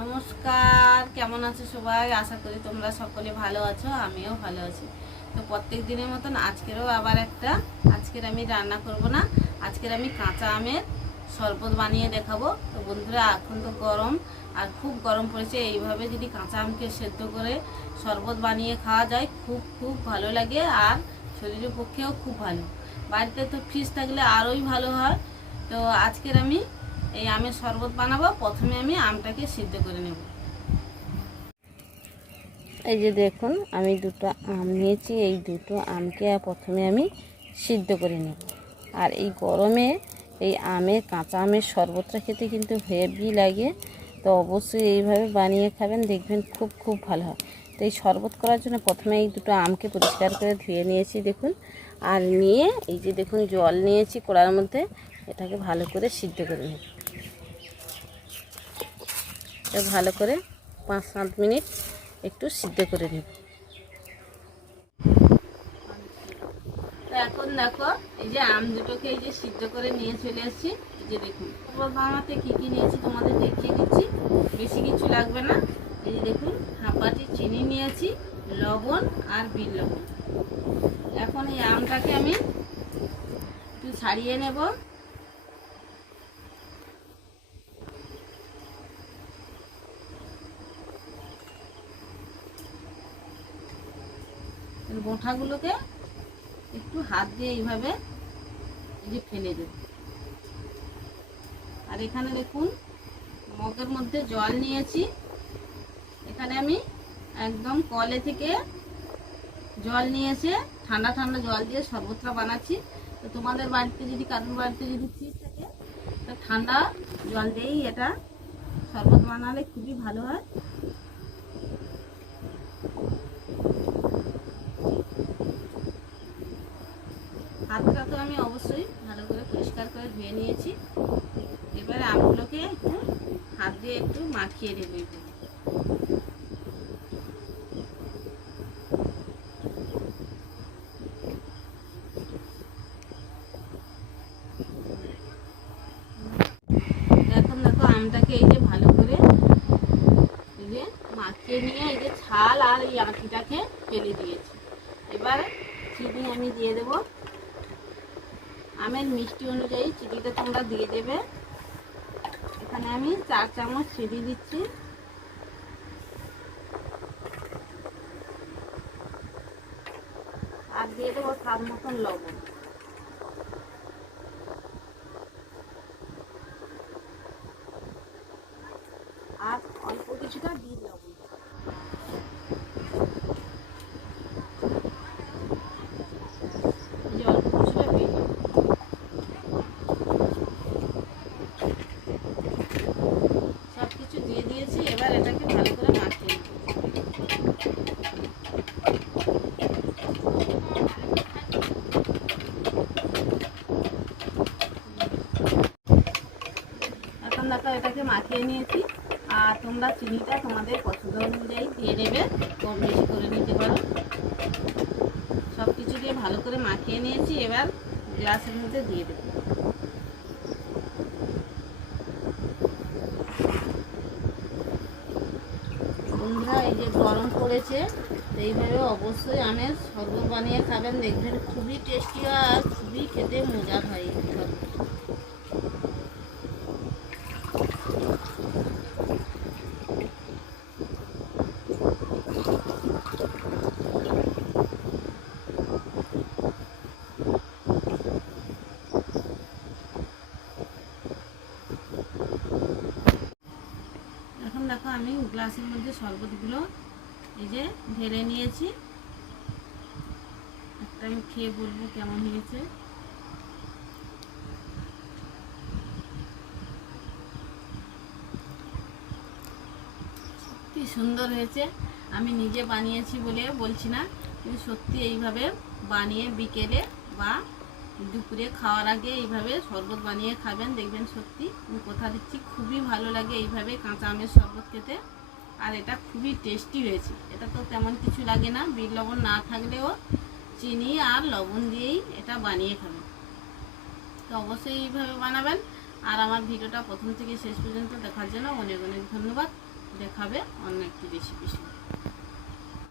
নমস্কার, কেমন আছো সবাই? আশা করি তোমরা সকলে ভালো আছো, আমিও ভালো আছি। তো প্রত্যেক দিনের মতন আজকেরও আবার একটা, আজকের আমি রান্না করব না, আজকের আমি কাঁচা আমের শরবত বানিয়ে দেখাবো। তো বন্ধুরা, এখন তো গরম, আর খুব গরম পড়েছে, এইভাবে যদি কাঁচা আমকে সেদ্ধ করে শরবত বানিয়ে খাওয়া যায়, খুব খুব ভালো লাগে, আর শরীরের পক্ষেও খুব ভালো। বাড়িতে তো ফ্রিজ থাকলে আরোই ভালো হয়। তো আজকের আমি এই আমের শরবত বানাবো, প্রথমে আমি আমটাকে সিদ্ধ করে নেব। এই যে দেখুন, আমি দুটো আম নিয়েছি, এই দুটো আমকে প্রথমে আমি সিদ্ধ করে নেব। আর এই গরমে এই আমের কাঁচা আমের শরবতটা খেতে কিন্তু হেভি লাগে। তো অবশ্যই এইভাবে বানিয়ে খাবেন, দেখবেন খুব খুব ভালো হয়। তো এই শরবত করার জন্য প্রথমে এই দুটো আমকে পরিষ্কার করে ধুয়ে নিয়েছি, দেখুন। আর নিয়ে এই যে দেখুন, জল নিয়েছি কড়ার মধ্যে, এটাকে ভালো করে সিদ্ধ করে নেব। ভালো করে পাঁচ সাত মিনিট একটু সিদ্ধ করে নেব। এখন দেখো, এই যে আম দুটোকে এই যে সিদ্ধ করে নিয়ে চলে এসেছি এই যে দেখুন বানাতে কী কী নিয়েছি তোমাদের দেখিয়ে দিচ্ছি। বেশি কিছু লাগবে না। এই যে দেখুন হাফ চিনি নিয়েছি, লবণ আর বিট লবণ। এখন এই আমটাকে আমি একটু ছাড়িয়ে নেব। এর বোঁঠাগুলোকে একটু হাত দিয়ে এইভাবে এই যে ফেলে দেব। আর এখানে দেখুন, মগের মধ্যে জল নিয়েছি। এখানে আমি একদম কলে থেকে জল নিয়ে এসে ঠান্ডা ঠান্ডা জল দিয়ে শরবতটা বানাচ্ছি। তো তোমাদের বাড়িতে যদি, কারোর বাড়িতে যদি ফ্রিজ থাকে, তো ঠান্ডা জল দিয়েই এটা শরবত বানালে খুবই ভালো হয় হাতটা তো আমি অবশ্যই ভালো করে পরিষ্কার করে ধুয়ে নিয়েছি। এবারে আমগুলোকে একটু হাত দিয়ে একটু মাখিয়ে দেবো এখন দেখো আমটাকে এই যে ভালো করে এই যে মাখিয়ে নিয়ে এই যে ছাল আর এই আঁটিটাকে ফেলে দিয়েছি। এবার চিনি আমি দিয়ে দেব। আমের মিষ্টি অনুযায়ী চিনিটা তোমরা দিয়ে দেবে। এখানে আমি চার চামচ চিনি দিচ্ছি। আর দিয়ে দেবো স্বাদ মতন লবণ। আর অল্প কিছুটা দিয়ে লবণ এই যে অল্প কিছুটা বিট লবণ সব কিছু দিয়ে দিয়েছি এবার এটাকে ভালো করে মাখিয়ে নেব এখন দেখো, এটাকে মাখিয়ে নিয়েছি। আর তোমরা চিনিটা তোমাদের পছন্দ অনুযায়ী দিয়ে দেবে। কম বেশি করে নিতে পারো। সব কিছু দিয়ে ভালো করে মাখিয়ে নিয়েছি। এবার গ্লাসের মধ্যে দিয়ে দেবো বন্ধুরা এই যে গরম পড়েছে এইভাবে অবশ্যই আমি শরবত বানিয়ে খাবেন। দেখবেন খুবই টেস্টি হয় আর খুবই খেতে মজা হয় এই শরবত এখন দেখো আমি গ্লাসের মধ্যে শরবতগুলো এই যে ঢেলে নিয়েছি। একটা আমি খেয়ে বলব কেমন হয়েছে। সত্যি সুন্দর হয়েছে। আমি নিজে বানিয়েছি বলে বলছি না, কিন্তু সত্যি এইভাবে বানিয়ে বিকেলে বা দুপুরে খাওয়ার আগে এইভাবে শরবত বানিয়ে খাবেন, দেখবেন সত্যি কথা দিচ্ছি, খুবই ভালো লাগে এইভাবে কাঁচা আমের শরবত খেতে। আর এটা খুবই টেস্টি হয়েছে। এটা তো তেমন কিছু লাগে না বীর লবণ না থাকলেও চিনি আর লবণ দিয়েই এটা বানিয়ে খাবেন তো অবশ্যই এইভাবে বানাবেন। আর আমার ভিডিওটা প্রথম থেকে শেষ পর্যন্ত দেখার জন্য অনেক অনেক ধন্যবাদ। দেখাবে অন্য একটি রেসিপি